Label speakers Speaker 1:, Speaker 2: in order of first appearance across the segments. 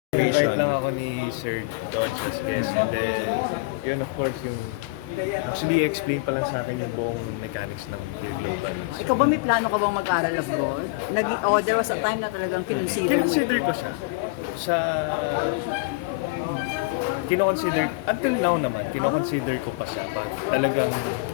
Speaker 1: Invite lang ako ni Sir Dodge as guest and then yun of course yung actually explain pa lang sa akin yung buong mechanics ng Dear Global.
Speaker 2: Ikaw ba may plano ka bang mag-aral abroad? There was a time na talagang kinonsider mo.
Speaker 1: Kinonsider ko siya sa kinoconsider until now naman kinoconsider ko pa siya pag talagang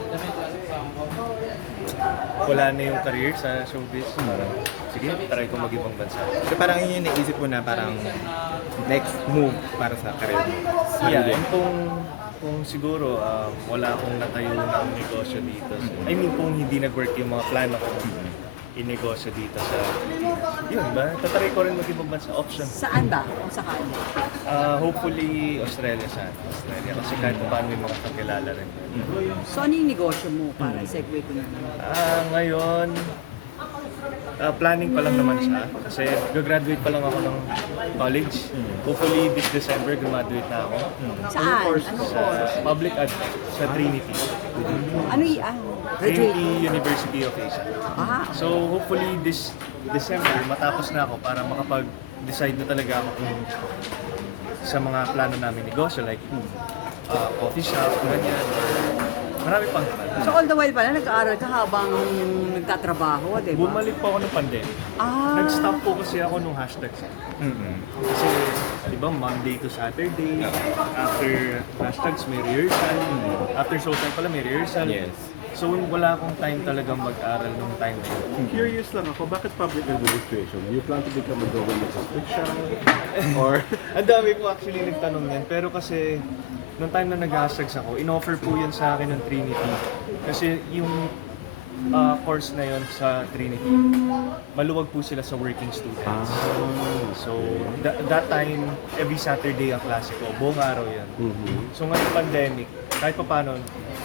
Speaker 1: wala na yung career sa showbiz. Parang, sige, try ko mag-ibang bansa.
Speaker 3: So parang yun yung naisip mo na parang next move para sa career mo.
Speaker 1: Yeah, and kung siguro wala akong natayo ng negosyo dito. I mean, kung hindi nag-work yung mga plano ko in-negosyo dito sa yun ba? Tatry ko rin mag-ibang bansa. Option.
Speaker 2: Saan ba? Kung sakali?
Speaker 1: Hopefully, Australia sana. Australia. Kasi kahit pa paano may mga kakilala rin.
Speaker 2: So ano yung negosyo mo para segue ko na?
Speaker 1: Ngayon, planning pa lang naman siya. Kasi gagraduate pa lang ako ng college. Hopefully, this December, graduate na ako.
Speaker 2: Saan? Anong
Speaker 1: Sa
Speaker 2: course?
Speaker 1: public ad sa Trinity.
Speaker 2: Ano yung graduate?
Speaker 1: Trinity University of Asia. So hopefully this December matapos na ako para makapag-decide na talaga ako kung sa mga plano namin negosyo like coffee shop, ganyan. Marami pang plano.
Speaker 2: So all the while pala nag-aaral ka habang nagtatrabaho, di ba?
Speaker 1: Bumalik po ako ng pandemic. Nag-stop po kasi ako nung hashtags. Kasi, di ba, Monday to Saturday, after hashtags may rehearsal, after showtime pala may rehearsal.
Speaker 3: Yes.
Speaker 1: So wala akong time talagang mag-aral nung time na yun.
Speaker 4: Curious lang ako, bakit public administration? Do you plan to become a government official? Or
Speaker 1: Ang dami po actually nagtanong yan, pero kasi nung time na nag-hashtags ako, in-offer po yun sa akin ng Trinity. Kasi yung course na yun sa Trinity, maluwag po sila sa working students. So, that time, every Saturday ang klase ko, buong araw yan. So ngayong pandemic, kahit pa paano,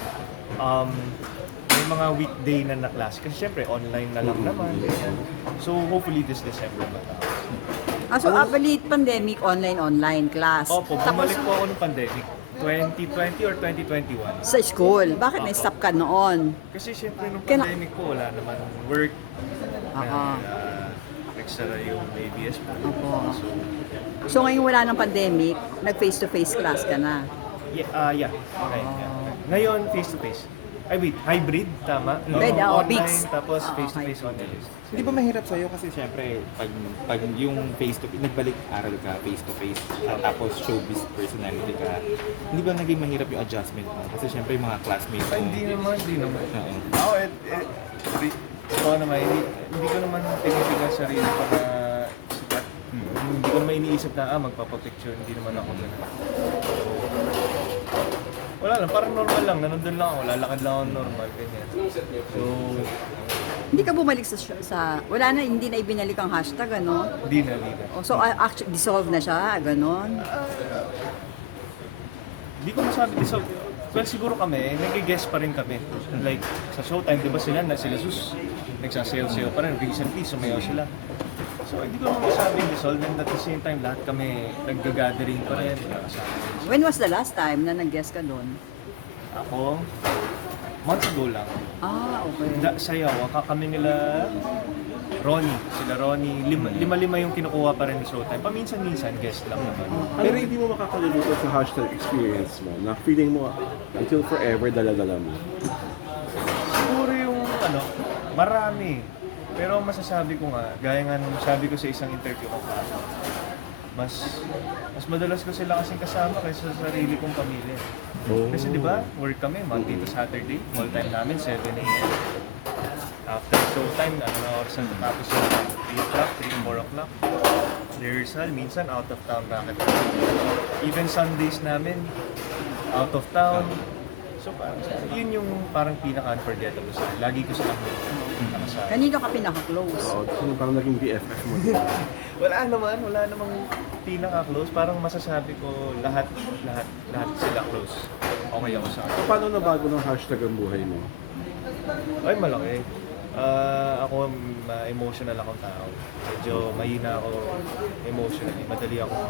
Speaker 1: may mga weekday na naklase. Kasi syempre, online na lang naman. Ganyan. So hopefully this December matapos.
Speaker 2: So late pandemic, online class.
Speaker 1: Opo, bumalik po ako ng pandemic. 2020 or 2021.
Speaker 2: Sa school, bakit na-stop ka noon?
Speaker 1: Kasi syempre nung
Speaker 2: Kaya-
Speaker 1: pandemic po, wala naman work.
Speaker 2: Aha.
Speaker 1: Nagsara yung ABS po.
Speaker 2: Opo.
Speaker 1: So,
Speaker 2: So ngayon wala ng pandemic, nag-face-to-face class ka na.
Speaker 1: yeah. Ngayon, face-to-face. Ay wait, hybrid, tama?
Speaker 2: Hybrid,
Speaker 1: Online,
Speaker 2: mix.
Speaker 1: tapos face-to-face
Speaker 2: hybrid.
Speaker 1: online.
Speaker 3: Hindi ba mahirap sa'yo kasi syempre pag yung face-to-face, nagbalik aral ka face-to-face, tapos showbiz personality ka, hindi ba naging mahirap yung adjustment mo? Kasi syempre yung mga classmates
Speaker 1: Ay,
Speaker 3: mo.
Speaker 1: hindi naman.
Speaker 3: Oo.
Speaker 1: Ako, ito naman, hindi ko naman tinitignan sarili ko na sikat. Hindi ko naman iniisip na, magpapapicture, hindi naman ako ganun. Wala lang, parang normal lang, nandun lang ako, lalakad lang ako normal, ganyan. So,
Speaker 2: Hindi ka bumalik wala na, hindi na ibinalik ang hashtag, ano?
Speaker 1: di na.
Speaker 2: So actually, dissolve na siya, ganon.
Speaker 1: Hindi ko masabi, so, well, siguro kami, nag-guess pa rin kami. Like, sa showtime, di ba sila sus, nagsasayaw-sayaw pa rin, recently, sumayaw sila. So, hindi ko naman masabi dissolve, and at the same time, lahat kami nag-gathering pa rin. Nakasama.
Speaker 2: When was the last time na nag-guest ka doon?
Speaker 1: Ako, months ago lang.
Speaker 2: Okay.
Speaker 1: Sayaw, kami nila sila Ronnie, lima-lima yung kinukuha pa rin ni Showtime. Paminsan-minsan, guest lang naman.
Speaker 4: pero hindi mo makakalimutan sa hashtag experience mo na feeling mo until forever dala-dala mo?
Speaker 1: Siguro yung marami. Pero masasabi ko nga, gaya nga nung sabi ko sa isang interview ko, mas madalas ko sila kasing kasama kaysa sa sarili kong pamilya. Kasi di ba, work kami Monday to Saturday, all time namin 7 a.m. After showtime, na oras na tapos yung 3 o'clock, 3, 4 o'clock. Rehearsal, minsan out of town na kami. Even Sundays namin, out of town. So parang yun yung parang pinaka-unforgettable sa akin. Lagi ko silang nakasama.
Speaker 2: Kanino ka pinaka-close?
Speaker 4: So, parang naging BFF mo.
Speaker 1: Wala namang pinaka-close. Parang masasabi ko lahat sila close. Okay ako sa
Speaker 4: So,
Speaker 1: akin.
Speaker 4: paano nabago ng hashtag ang buhay mo?
Speaker 1: Ay, malaki. Ako, emotional akong tao. Medyo mahina ako emotionally. Madali akong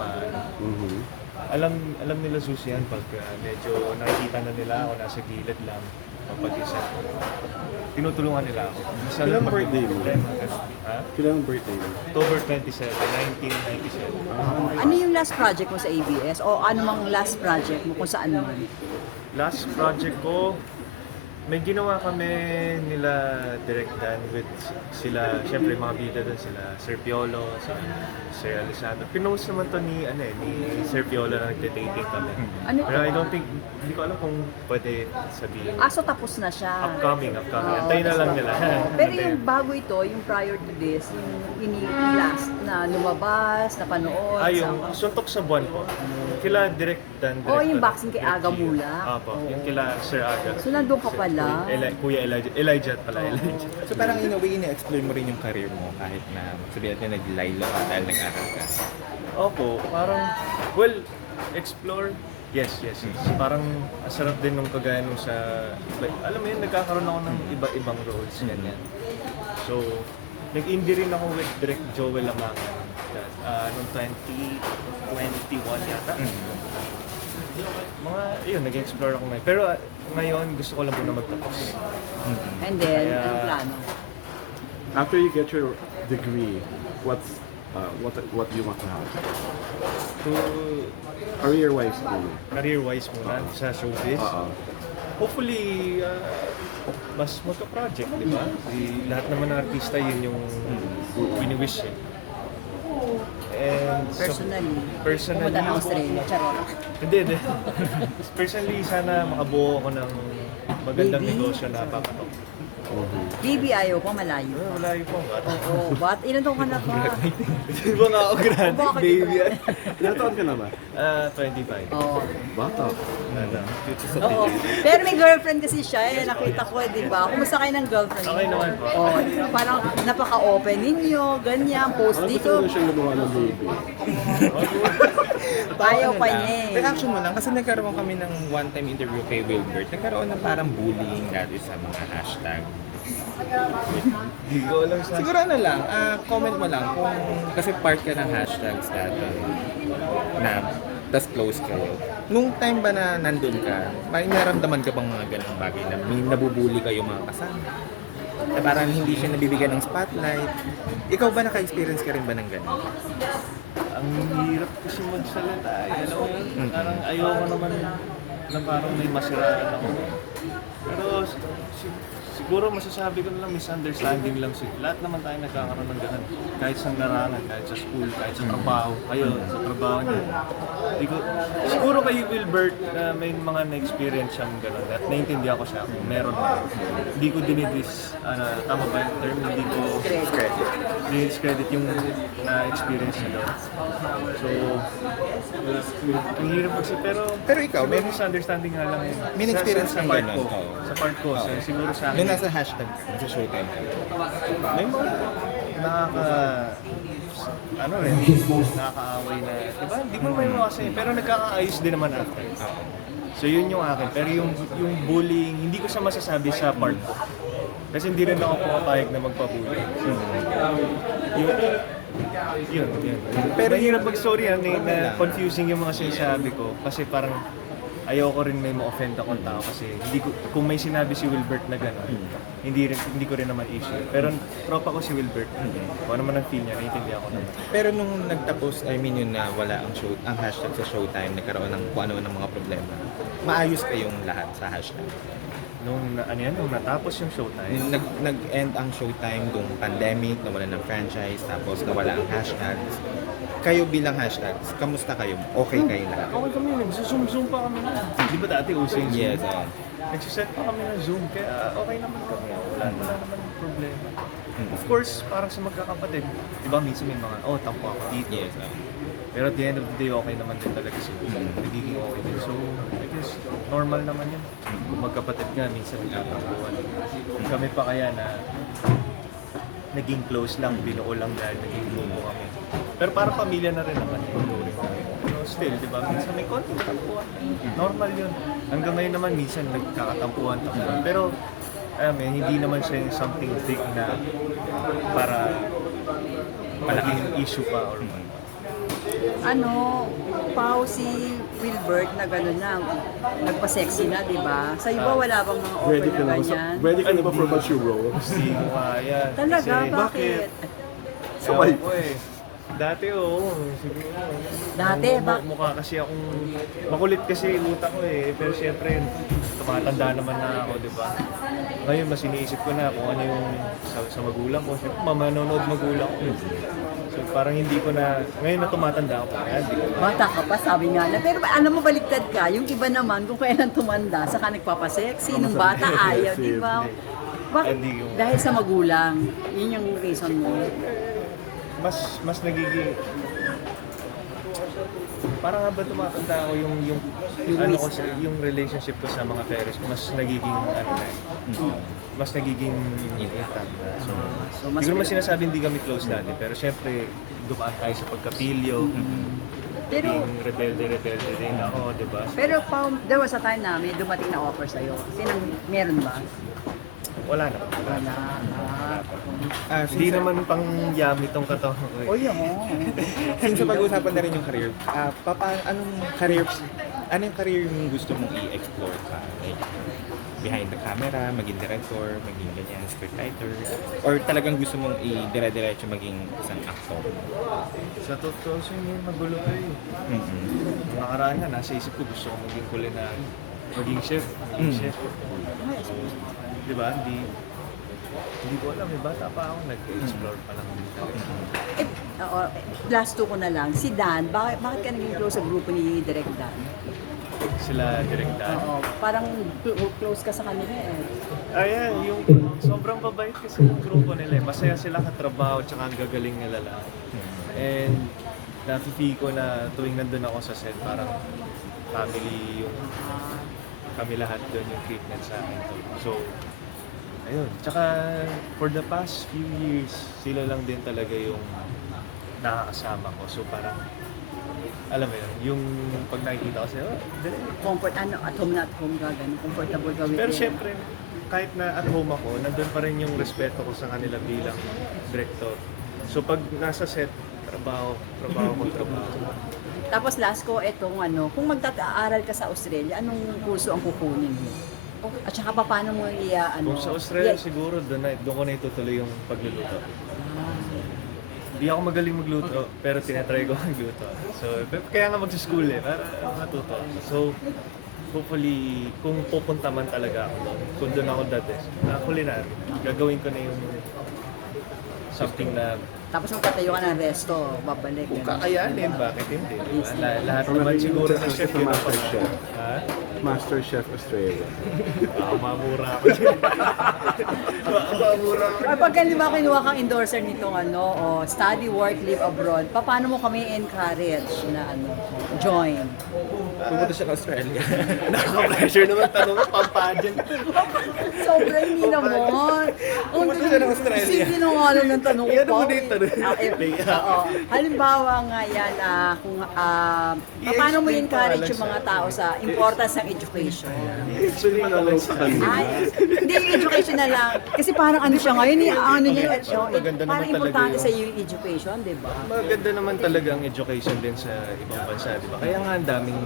Speaker 1: alam nila Susi yan pag medyo nakikita na nila ako nasa gilid lang. mapag-isa. Tinutulungan nila ako. Minsan
Speaker 4: Kailan
Speaker 1: pag-
Speaker 4: birthday mo?
Speaker 1: Ha?
Speaker 4: Kailan ang birthday mo?
Speaker 1: October 27, 1997.
Speaker 2: Ano yung last project mo sa ABS? O ano mang last project mo kung saan man?
Speaker 1: Last project ko, may ginawa kami nila Direct Dan with sila, syempre mga bida doon sila, Sir Piolo, Sir Alessandro. Pinost naman to ni Sir Piolo na nagtitating kami.
Speaker 2: Ano
Speaker 1: Pero
Speaker 2: to?
Speaker 1: I don't think, hindi ko alam kung pwede sabihin.
Speaker 2: So tapos na siya.
Speaker 1: Upcoming.
Speaker 2: Oo,
Speaker 1: Antayin na lang nila.
Speaker 2: Pero
Speaker 1: Antayin.
Speaker 2: yung bago ito, yung prior to this, yung ini-last na lumabas, na panood.
Speaker 1: Yung suntok sa buwan po. Kila Direct Dan.
Speaker 2: Oh,
Speaker 1: Direct
Speaker 2: yung
Speaker 1: Dan,
Speaker 2: boxing kay
Speaker 1: Direct
Speaker 2: Aga
Speaker 1: Gio.
Speaker 2: Mula.
Speaker 1: Apo,
Speaker 2: Oo.
Speaker 1: yung kila Sir Aga.
Speaker 2: So nandun ka pala.
Speaker 1: Kuya Elijah pala. Elijah.
Speaker 3: So parang in a way, ina-explore mo rin yung career mo kahit na sabihin natin nag-lilo ka dahil nag-aral ka.
Speaker 1: Opo, parang, well, explore, yes. Parang ang sarap din nung kagaya nung sa, alam mo yun, nagkakaroon ako ng iba-ibang roles, ganyan. So, nag-indie rin ako with Direct Joel Lamangan, noong 2021 yata. Mga, yun, nag-explore ako ngayon. Pero ngayon, gusto ko lang muna magtapos.
Speaker 2: And then,
Speaker 1: Kaya-
Speaker 2: anong plano?
Speaker 4: After you get your degree, what do you want to have?
Speaker 1: To
Speaker 4: Career-wise only.
Speaker 1: career-wise muna sa showbiz. Hopefully, mas magka-project, di ba? Lahat naman ng artista, yun yung wini-wish eh. And
Speaker 2: Personally, pumunta ng Australia. Charot.
Speaker 1: Hindi. Personally, sana makabuo ako ng magandang
Speaker 2: Baby?
Speaker 1: negosyo na papatok.
Speaker 2: Baby, ayaw ko, malayo.
Speaker 1: Wala yun po.
Speaker 2: Oo, ilan taong ka na pa?
Speaker 1: Di ba nga ako grande,
Speaker 2: Bakit
Speaker 1: baby?
Speaker 4: Ilan taon ka na ba?
Speaker 1: 25.
Speaker 2: Oo.
Speaker 4: Bata.
Speaker 2: Oo. Pero may girlfriend kasi siya, nakita ko, di ba? Kumusta kayo ng girlfriend mo?
Speaker 1: Okay naman po.
Speaker 2: Oo, parang napaka-open ninyo, ganyan, post
Speaker 4: Ano gusto
Speaker 2: dito.
Speaker 4: mo siyang gumawa ng baby?
Speaker 2: Ayaw pa niya eh.
Speaker 3: Reaction mo lang, kasi nagkaroon kami ng one-time interview kay Wilbert. Nagkaroon ng parang bullying dati sa mga hashtag.
Speaker 1: Hindi ko alam sa...
Speaker 3: Siguro ano lang, comment mo lang kung kasi part ka ng hashtags dati na tas close kayo. Nung time ba na nandun ka, may naramdaman ka bang mga ganung bagay na may nabubuli kayo mga kasama? Na parang hindi siya nabibigyan ng spotlight. Ikaw ba naka-experience ka rin ba ng ganun?
Speaker 1: Ang hirap kasi magsalita eh. Alam mo yun? Parang ayoko naman na parang may masiraan ako. Pero siguro masasabi ko na lang misunderstanding lang siguro. Lahat naman tayo nagkakaroon ng ganun. Kahit sa larangan, kahit sa school, kahit sa trabaho. Kayo, sa trabaho niyo. Siguro kay Wilbert na may mga na-experience siyang ganun. At naiintindihan ko siya kung meron na. Hindi ko dinidis, tama ba yung term? Hindi ko discredit yung na-experience niya doon. So, ang hirap kasi pero
Speaker 3: ikaw,
Speaker 1: may
Speaker 3: may-
Speaker 1: misunderstanding nga lang yun.
Speaker 3: May experience
Speaker 1: sa
Speaker 3: kang
Speaker 1: part
Speaker 3: ganun,
Speaker 1: ko.
Speaker 3: oo.
Speaker 1: Sa part ko,
Speaker 3: Oo.
Speaker 1: siguro sa
Speaker 3: Nung
Speaker 1: akin.
Speaker 3: nasa hashtag ka, nasa showtime ka.
Speaker 1: May mga nakakaaway na, di ba? Hindi mo may mga kasi, pero nagkakaayos din naman after. So yun yung akin. Pero yung bullying, hindi ko siya masasabi sa part ko. Kasi hindi rin ako pumapayag na magpa-bully. Yun. Pero hirap mag-story na confusing yung mga sinasabi ko. Kasi parang ayoko rin may ma-offend akong tao kasi hindi ko, kung may sinabi si Wilbert na gano'n, hindi ko rin naman issue. Pero tropa ko si Wilbert. Kung ano man ang feel niya, naiintindihan ko naman.
Speaker 3: Pero nung nagtapos, I mean yun na wala ang hashtag sa showtime, nagkaroon ng kung ano ng mga problema. Maayos kayong lahat sa hashtag.
Speaker 1: Nung natapos yung showtime,
Speaker 3: Nag-end ang showtime nung pandemic, nawala ng franchise, tapos nawala ang hashtags. Kayo bilang hashtags, kamusta kayo? Okay kayo lahat?
Speaker 1: okay kami, nagsusum-zoom pa kami na. Di ba dati uso yung Zoom?
Speaker 3: Yes,
Speaker 1: Nagsiset pa kami ng Zoom, kaya okay naman kami. Wala naman problema. Of course, parang sa magkakapatid, di ba minsan may mga, tampo ako dito.
Speaker 3: Yes,
Speaker 1: Pero at the end of the day, okay naman din talaga sila. Nagiging okay din. So, I guess, normal naman yun. Kung magkapatid nga, minsan nagkakampuan. Kami pa kaya na naging close lang, binuo lang dahil naging grupo kami. Pero parang pamilya na rin naman. Pero still, di ba, minsan may konting tampuan. Normal yun. Hanggang ngayon naman, minsan nagkakatampuan. Pero, hindi naman siya yung something big na para malaking issue pa or
Speaker 2: Pao si Wilbert na gano'n na, nagpa-sexy na, di ba? Sa iba wala bang mga offer
Speaker 4: Ready
Speaker 2: na
Speaker 4: ka na ba,
Speaker 2: ganyan?
Speaker 4: ready ka na ba for mature roles?
Speaker 1: Hindi ko kaya.
Speaker 2: Talaga?
Speaker 1: Kasi,
Speaker 2: Bakit?
Speaker 4: Sabay.
Speaker 1: Ewan ko eh. Dati oo, siguro.
Speaker 2: Dati,
Speaker 1: Mukha kasi akong, makulit kasi yung utak ko eh. Pero syempre, tumatanda naman na ako, di ba? Ngayon, mas iniisip ko na kung ano yung sa magulang ko. Syempre, manonood magulang ko. So parang hindi ko na, ngayon na tumatanda ako, kaya hindi ko na.
Speaker 2: Bata ka pa, sabi nga na. Pero alam mo, baliktad ka. Yung iba naman, kung kailan tumanda, saka nagpapasexy. Nung bata, ayaw, di ba? Bakit?
Speaker 1: Hindi yung-
Speaker 2: Dahil sa magulang. Yun yung reason mo.
Speaker 1: Mas nagiging parang nga ba tumatanda ako yung ano ko yung relationship ko sa mga parents ko mas nagiging ano na mas nagiging intact na.
Speaker 2: So, mas
Speaker 1: Siguro mas sinasabi hindi kami close dati pero syempre dumaan tayo sa pagkapilyo.
Speaker 2: Pero,
Speaker 1: Rebelde din ako, di ba?
Speaker 2: pero there was a time na may dumating na offer sa'yo. Meron ba?
Speaker 1: Wala na.
Speaker 2: Wala.
Speaker 1: Hindi naman pang yummy tong katawan ko.
Speaker 2: O
Speaker 1: Eh.
Speaker 2: yun.
Speaker 3: Since pag-uusapan na rin yung career, ano yung career yung gusto mong i-explore ka? Like, behind the camera, maging director, maging ganyan, scriptwriter, or talagang gusto mong i-dire-diretso maging isang actor?
Speaker 1: Sa totoo yun, magulo ko eh. Nakaraan nga, nasa isip ko gusto ko maging culinary. Maging chef. Di ba? Hindi ko alam. May bata pa ako. Nag-explore pa lang.
Speaker 2: Last two ko na lang. Si Dan, bakit ka naging close sa grupo ni Direk Dan?
Speaker 1: Sila direkta.
Speaker 2: Oo, parang close ka sa kanila eh.
Speaker 1: Ayan, yung sobrang babait kasi yung grupo nila eh. Masaya sila katrabaho tsaka ang gagaling nila lang. And napipi ko na tuwing nandun ako sa set, parang family yung kami lahat doon yung treatment sa akin. So, ayun. Tsaka for the past few years, sila lang din talaga yung nakakasama ko. So parang, alam mo yun, yung pag nakikita ko sila, dali.
Speaker 2: Comfort, at home na at home ka, ganun. Comfortable ka with
Speaker 1: Pero
Speaker 2: them.
Speaker 1: syempre, kahit na at home ako, nandun pa rin yung respeto ko sa kanila bilang director. So pag nasa set, trabaho.
Speaker 2: Tapos last ko, kung magtata-aral ka sa Australia, anong kurso ang kukunin mo? At saka paano mo
Speaker 1: Kung sa Australia siguro, doon ko na itutuloy yung pagluluto. Hindi ako magaling magluto, pero tinatry ko magluto. So, kaya nga mag-school eh, para matuto. So, hopefully, kung pupunta man talaga ako doon, kung doon ako dati, culinary, gagawin ko na yung something na
Speaker 2: Tapos magtatayo ka ng resto, babalik.
Speaker 1: kung
Speaker 2: ganun.
Speaker 1: kakayanin, bakit hindi? Diba? Lahat naman siguro ng chef yun ang
Speaker 4: Master Chef.
Speaker 1: Ha?
Speaker 4: Master Chef Australia.
Speaker 1: Mamura ako dyan. Mamura ako.
Speaker 2: Or pag halimbawa kinuha kang endorser nitong study, work, live abroad, paano mo kami encourage na join?
Speaker 3: Pupunta siya sa Australia.
Speaker 1: Nakaka-pressure naman tanong ko, pampajan.
Speaker 2: Sobrang hindi naman.
Speaker 3: Pumunta siya ng Australia.
Speaker 2: Sige na nga lang ng tanong ko.
Speaker 1: Yan mo na yung tanong.
Speaker 2: Oo. Halimbawa nga yan, paano mo encourage yung mga tao sa importance ng education?
Speaker 4: Actually, manalo sa kanila.
Speaker 2: Hindi yung education na lang. Kasi parang siya ngayon,
Speaker 1: Maganda naman
Speaker 2: parang
Speaker 1: talaga
Speaker 2: importante
Speaker 1: yun.
Speaker 2: sa iyo yung education, di ba?
Speaker 1: Maganda naman talaga ang education din sa ibang bansa, di ba? Kaya nga ang daming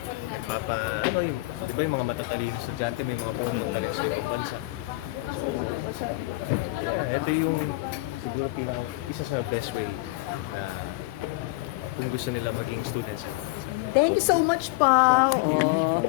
Speaker 1: di ba yung mga matatalino estudyante, may mga pumunta rin sa ibang bansa. So, ito yung siguro isa sa best way na kung gusto nila maging students.
Speaker 2: Thank you so much, Pao.